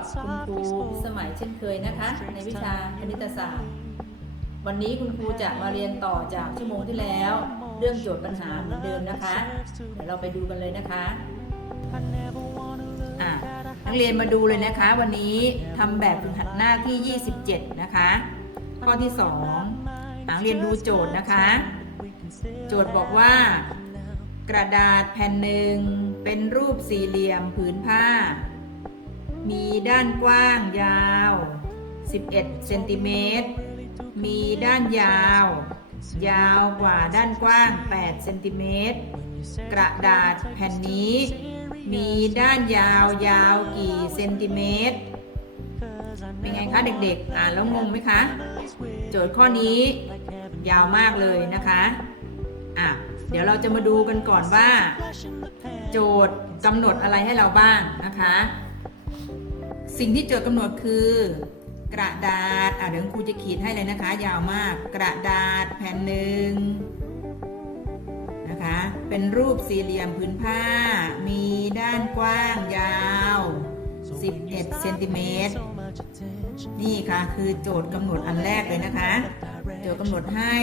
กับคุณครูพิสมัยเช่นเคยนะคะ ในวิชาคณิตศาสตร์ วันนี้คุณครูจะมาเรียนต่อจากชั่วโมงที่แล้ว เรื่องโจทย์ปัญหาเหมือนเดิมนะคะ เดี๋ยวเราไปดูกันเลยนะคะอะนักเรียนมาดูเลยนะคะ วันนี้ทำแบบฝึกหัดหน้าที่ 27 นะคะ ข้อที่2นักเรียนดูโจทย์นะคะ โจทย์บอกว่า กระดาษแผ่นหนึ่งเป็นรูปสี่เหลี่ยมผืนผ้า มีด้านกว้างยาว 11เซนติเมตร มีด้านยาว ยาวกว่าด้านกว้าง 8 เซนติเมตร กระดาษแผ่นนี้ มีด้านยาวยาวกี่เซนติเมตร เป็นไงคะเด็กๆ อ่านแล้วงงไหมคะ โจทย์ข้อนี้ยาวมากเลยนะคะอะเดี๋ยวเราจะมาดูกันก่อนว่า โจทย์กำหนดอะไรให้เราบ้างนะคะ สิ่งที่โจทย์กำหนดคือกระดาษอะเดี๋ยวครูจะขีดให้เลยนะคะ ยาวมาก กระดาษแผ่นหนึ่งนะคะ เป็นรูปสี่เหลี่ยมผืนผ้า มีด้านกว้างยาว 11เซนติเมตรนี่ค่ะคือโจทย์กำหนดอันแรกเลยนะคะ โจทย์กำหนดให้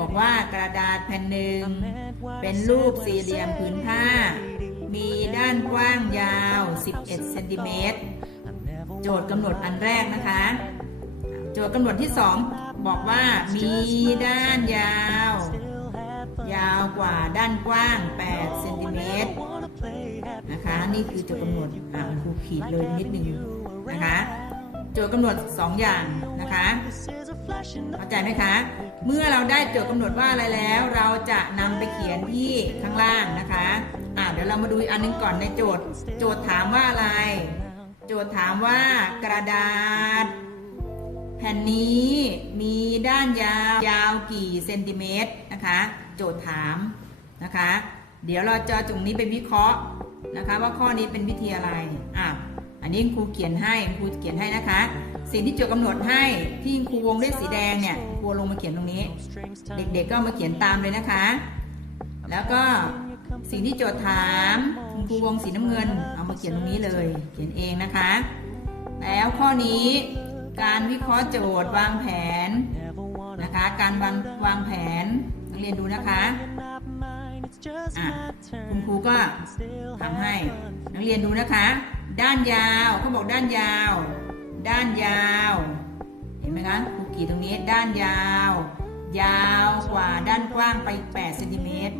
บอกว่ากระดาษแผ่นหนึ่งเป็นรูปสี่เหลี่ยมผืนผ้า มีด้านกว้างยาว 11เซนติเมตรโจทย์กำหนดอันแรกนะคะ โจทย์กำหนดที่สองบอกว่ามีด้านยาว ยาวกว่าด้านกว้าง8เซนติเมตรนะคะ นี่คือโจทย์กำหนดอ่าครูขีดเลยนิดนึงนะคะ โจทย์กำหนด 2 อย่างนะคะ เข้าใจไหมคะ เมื่อเราได้โจทย์กำหนดว่าอะไรแล้ว เราจะนำไปเขียนที่ข้างล่างนะคะอ่าเดี๋ยวเรามาดูอันหนึงก่อนในโจทย์ โจทย์ถามว่าอะไร โจทย์ถามว่ากระดาษ แผ่นนี้มีด้านยาวยาวกี่เซนติเมตรนะคะ โจทย์ถามนะคะ เดี๋ยวเราจะจุงนี้ไปวิเคราะห์นะคะ ว่าข้อนี้เป็นวิธีอะไรอะอันนี้ครูเขียนให้ครูเขียนให้นะคะ สิ่งที่โจทย์กำหนดให้ที่ครูวงด้วยสีแดงเนี่ยครูลงมาเขียนตรงนี้ เด็กๆก็มาเขียนตามเลยนะคะ แล้วก็สิ่งที่โจทย์ถามคุณครูวงสีน้ำเงิน เอามาเขียนตรงนี้เลย เขียนเองนะคะ แล้วข้อนี้การวิเคราะห์โจทย์วางแผนนะคะ การวางวางแผนนักเรียนดูนะคะคุณครูก็ทำให้นักเรียนดูนะคะ ด้านยาวเขาบอกด้านยาว ด้านยาว เห็นไหมคะครูกีดตรงนี้ด้านยาว ยาวกว่าด้านกว้างไป8เซนติเมตร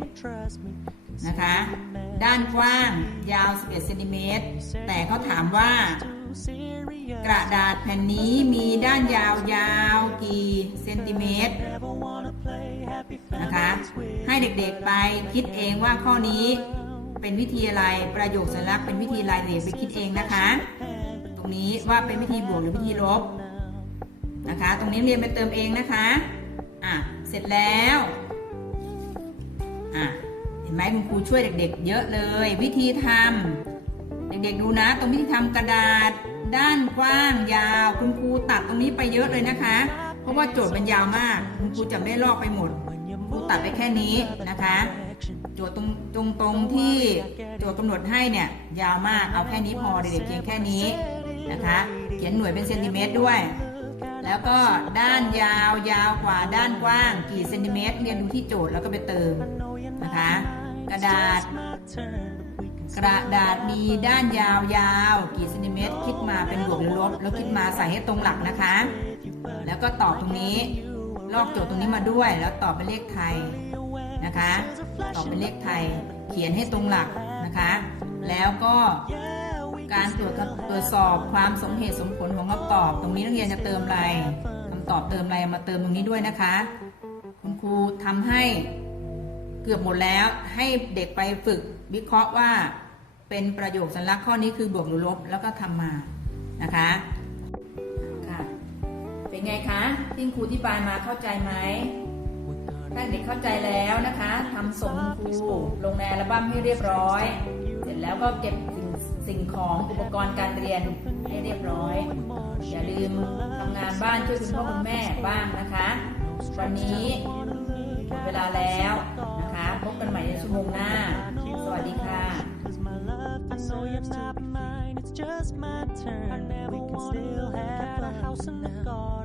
นะคะ ด้านกว้างยาว 11เซนติเมตรแต่เขาถามว่า กระดาษแผ่นนี้มีด้านยาวยาวกี่เซนติเมตรนะคะ ให้เด็กๆไปคิดเองว่าข้อนี้เป็นวิธีอะไรประโยคสัญลักษณ์เป็นวิธีอะไรเด็กไปคิดเองนะคะ นี้ว่าเป็นวิธีบวกหรือวิธีลบนะคะ ตรงนี้เรียนไปเติมเองนะคะอะเสร็จแล้วอะเห็นไหมคุณครูช่วยเด็ก ๆ เยอะเลย วิธีทำเด็กๆดูนะ ตรงวิธีทำกระดาษ ด้านกว้างยาว คุณครูตัดตรงนี้ไปเยอะเลยนะคะ เพราะว่าโจทย์มันยาวมาก คุณครูจะไม่ลอกไปหมดครูตัดไปแค่นี้นะคะโจทย์ตรงตรงตรงที่โจทย์กำหนดให้เนี่ย ยาวมากเอาแค่นี้พอเด็กๆเพียงแค่นี้ นะคะ เขียนหน่วยเป็นเซนติเมตรด้วย แล้วก็ด้านยาวยาวกว่าด้านกว้าง กี่เซนติเมตร เรียนดูที่โจทย์แล้วก็ไปเติมนะคะ กระดาษ กระดาษมีด้านยาวยาวกี่เซนติเมตร คิดมาเป็นบวกหรือลบ แล้วคิดมาใส่ให้ตรงหลักนะคะ แล้วก็ตอบตรงนี้ ลอกโจทย์ตรงนี้มาด้วย แล้วตอบเป็นเลขไทยนะคะ ตอบเป็นเลขไทย เขียนให้ตรงหลักนะคะ แล้วก็ การตรวจตรวจสอบความสมเหตุสมผลของคำตอบ ตรงนี้นักเรียนจะเติมอะไรคำตอบเติมอะไรมาเติมตรงนี้ด้วยนะคะ คุณครูทำให้เกือบหมดแล้วให้เด็กไปฝึกวิเคราะห์ว่าเป็นประโยคสัญลักษณ์ข้อนี้คือบวกหรือลบแล้วก็ทำมานะคะค่ะเป็นไงคะที่ครูที่ปลายมาเข้าใจไหมถ้าเด็กเข้าใจแล้วนะคะทำส่งคุณครูลงในอัลบั้มให้เรียบร้อย เสร็จแล้วก็เก็บสิ่ง สิ่งของอุปกรณ์การเรียนให้เรียบร้อย อย่าลืมทำงานบ้านช่วยคุณพ่อคุณแม่บ้างนะคะ วันนี้หมดเวลาแล้วนะคะ พบกันใหม่ในชั่วโมงหน้า สวัสดีค่ะ just my turn. I never we can still have a house and a garden.